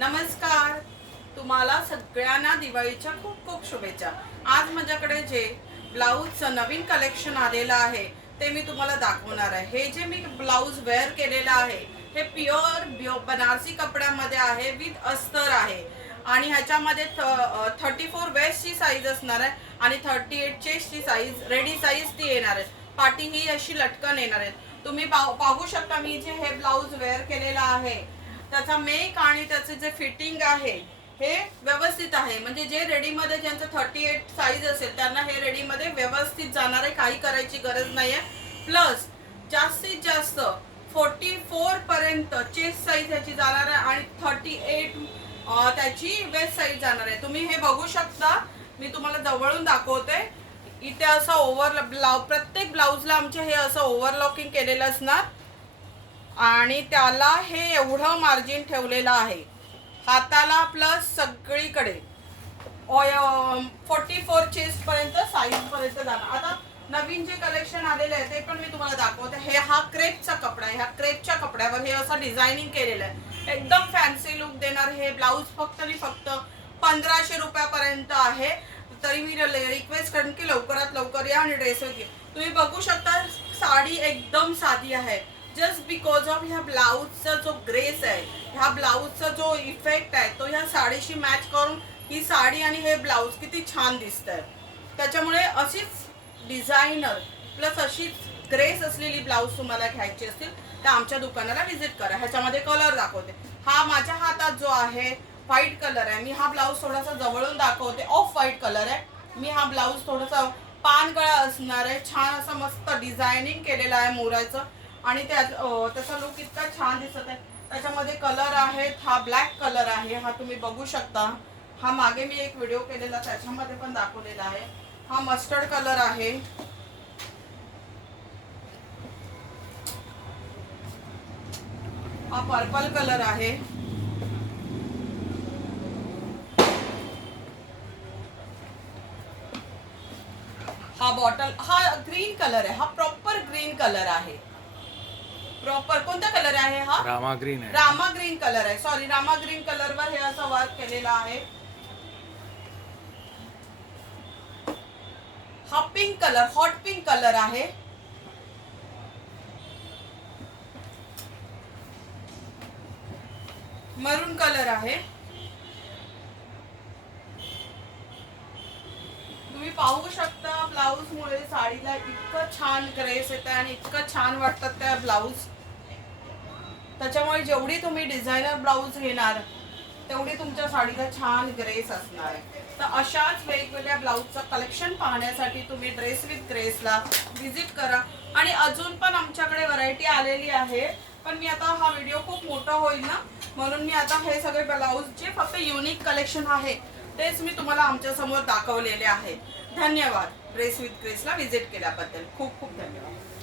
नमस्कार, तुम्हाला सगळ्यांना दिवाळीच्या खूप खूप शुभेच्छा। आज माझ्याकडे जे ब्लाऊजचं नवीन कलेक्शन आलेलं आहे ते मी तुम्हाला दाखवणार आहे। हे जे मी ब्लाऊज वेअर केलेलं आहे हे प्युअर बनारसी कपड्यामध्ये आहे, विथ अस्तर आहे आणि ह्याच्यामध्ये 34 वेस्टची साईज असणार आहे आणि 38 चेस्टची साईज रेडी साईज ती येणार आहे। पाठी ही अशी लटकन येणार आहे। तुम्ही पाहू शकता मी जे हे ब्लाऊज वेअर केलेलं आहे त्याचा मेक आणि त्याचे जे फिटिंग आहे हे व्यवस्थित आहे। म्हणजे जे रेडी मध्ये ज्यांचं 38 साईज असेल त्यांना हे रेडी मध्ये व्यवस्थित जाणार आहे, काही करायची गरज नाही आहे। प्लस जास्तीत जास्त 44 पर्यंत चेस्ट साईज याची जाणार आहे आणि 38 त्याची वेस्ट साईज जाणार आहे। तुम्ही हे बघू शकता, मी तुम्हाला जवळून दाखवते। इथे असं प्रत्येक ब्लाऊजला आमचे हे असं ओव्हरलॉकिंग केलेलं असणार आणि त्याला हे एवढं मार्जिन ठेवलेलं आहे हाताला प्लस सगळीकडे 44 चेस्ट पर्यंत साईज पर्यंत जाणार। आता नवीन जे कलेक्शन आलेले आहे ते पण मी तुम्हाला दाखवते। हे हा क्रेपचा कपडा आहे, ह्या क्रेपच्या कपड्यावर हे असं डिझायनिंग केलेलं आहे, एकदम फॅन्सी लुक देणार। हे ब्लाऊज फक्त आणि फक्त 1500 रुपयापर्यंत आहे। तरी मी रिक्वेस्ट करेन की लवकरात लवकर या आणि ड्रेस घ्या। तुम्ही बघू शकता साडी एकदम साधी आहे, जस्ट बिकॉज ऑफ ह्या ब्लाऊजचा जो ग्रेस आहे, ह्या ब्लाऊजचा जो इफेक्ट आहे तो ह्या साडीशी मॅच करून ही साडी आणि हे ब्लाऊज किती छान दिसतंय। त्याच्यामुळे अशीच डिझायनर प्लस अशीच ग्रेस असलेली ब्लाऊज तुम्हाला घ्यायची असतील तर आमच्या दुकानाला व्हिजिट करा। ह्याच्यामध्ये कलर दाखवते। हा माझ्या हातात जो आहे व्हाईट कलर आहे। मी हा ब्लाऊज थोडासा जवळून दाखवते, ऑफ व्हाईट कलर आहे। मी हा ब्लाऊज थोडासा पान गळा असणार आहे, छान असं मस्त डिझायनिंग केलेलं आहे मोराचं आणि त्याचा लुक इतका छान दिसत आहे। त्याच्यामध्ये कलर आहेत, हा ब्लॅक कलर आहे, हा तुम्ही बघू शकता। हा मागे मी एक व्हिडिओ केलेला त्याच्यामध्ये पण दाखवलेला आहे। हा मस्टर्ड कलर आहे, हा पर्पल कलर आहे, हा बॉटल, हा ग्रीन कलर आहे, हा प्रॉपर ग्रीन कलर आहे। प्रॉपर कोणता कलर आहे? हा रामा ग्रीन आहे। रामा ग्रीन कलर आहे, सॉरी रामा ग्रीन कलर वर हे असं वर्क केलेलं आहे। हा pink colour, hot pink colour आहे, मरून कलर आहे। तुम्ही पाहू शकता ब्लाऊज मुळे साडीला इतकं छान ग्रेस येतं आणि इतकं छान वाटतं त्या ब्लाऊज। त्याच्यामुळे जेवढी तुम्ही डिझायनर ब्लाऊज घेणार तेवढी तुमच्या साडीला छान ग्रेस असणार आहे। तर अशाच वेगवेगळ्या ब्लाऊजचं कलेक्शन पाहण्यासाठी तुम्ही ड्रेस विथ ग्रेसला व्हिजिट करा। आणि अजून पण आमच्याकडे व्हरायटी आलेली आहे, पण मी आता हा व्हिडिओ खूप मोठा होईल ना, म्हणून मी आता हे सगळे ब्लाऊज जे फक्त युनिक कलेक्शन आहे तेच मी तुम्हाला आमच्या समोर दाखवलेले आहे। धन्यवाद। ड्रेस विथ ग्रेसला व्हिजिट केल्याबद्दल खूप खूप धन्यवाद।